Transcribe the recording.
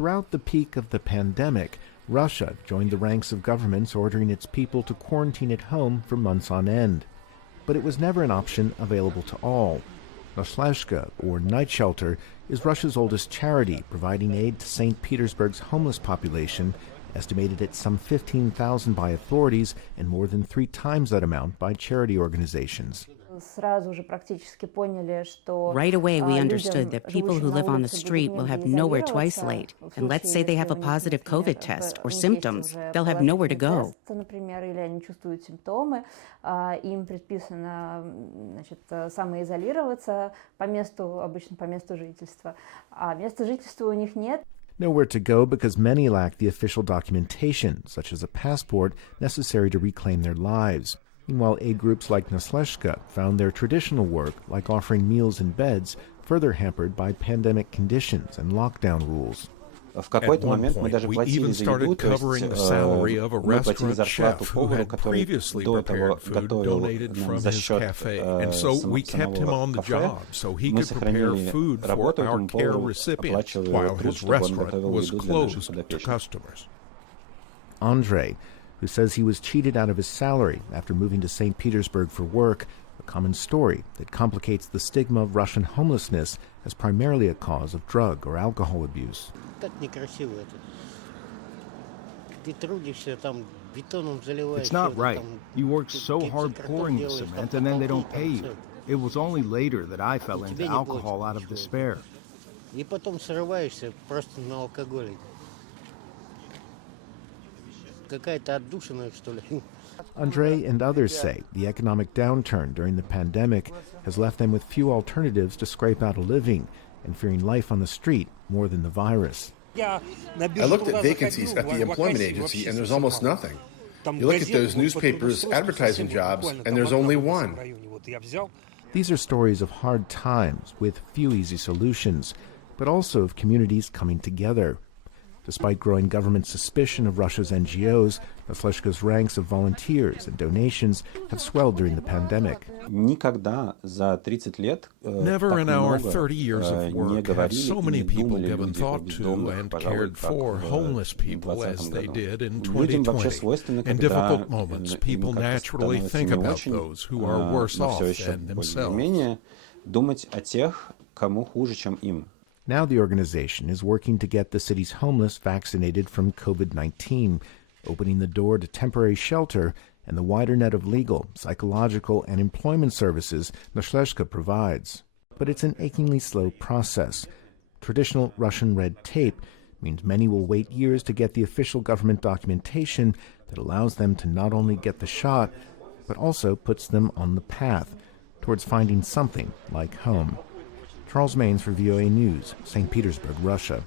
Throughout the peak of the pandemic, Russia joined the ranks of governments ordering its people to quarantine at home for months on end. But it was never an option available to all. Noshlezhka, or Night Shelter, is Russia's oldest charity, providing aid to St. Petersburg's homeless population, estimated at some 15,000 by authorities and more than 3 times that amount by charity organizations. Right away, we understood that people who live on the street will have nowhere to isolate. And let's say they have a positive COVID test or symptoms, they'll have nowhere to go. Nowhere to go because many lack the official documentation, such as a passport, necessary to reclaim their lives. Meanwhile, aid groups like Noshlezhka found their traditional work, like offering meals and beds, further hampered by pandemic conditions and lockdown rules. At one point, we even started covering the salary of a restaurant chef who had previously prepared food donated from his cafe, and so we kept him on the job so he could prepare food for our care recipients while his restaurant was closed to customers. Andrei, who says he was cheated out of his salary after moving to St. Petersburg for work, a common story that complicates the stigma of Russian homelessness as primarily a cause of drug or alcohol abuse. It's not right. You work so hard pouring the cement and then they don't pay you. It was only later that I fell into alcohol out of despair. Andrei and others say the economic downturn during the pandemic has left them with few alternatives to scrape out a living and fearing life on the street more than the virus. I looked at vacancies at the employment agency and there's almost nothing. You look at those newspapers advertising jobs and there's only one. These are stories of hard times with few easy solutions, but also of communities coming together. Despite growing government suspicion of Russia's NGOs, Noshlezhka's ranks of volunteers and donations have swelled during the pandemic. Never in our 30 years of work have so many people given thought to and cared for homeless people as they did in 2020. In difficult moments, people naturally think about those who are worse off than themselves. Now the organization is working to get the city's homeless vaccinated from COVID-19, opening the door to temporary shelter and the wider net of legal, psychological, and employment services Noshlezhka provides. But it's an achingly slow process. Traditional Russian red tape means many will wait years to get the official government documentation that allows them to not only get the shot, but also puts them on the path towards finding something like home. Charles Maines for VOA News, St. Petersburg, Russia.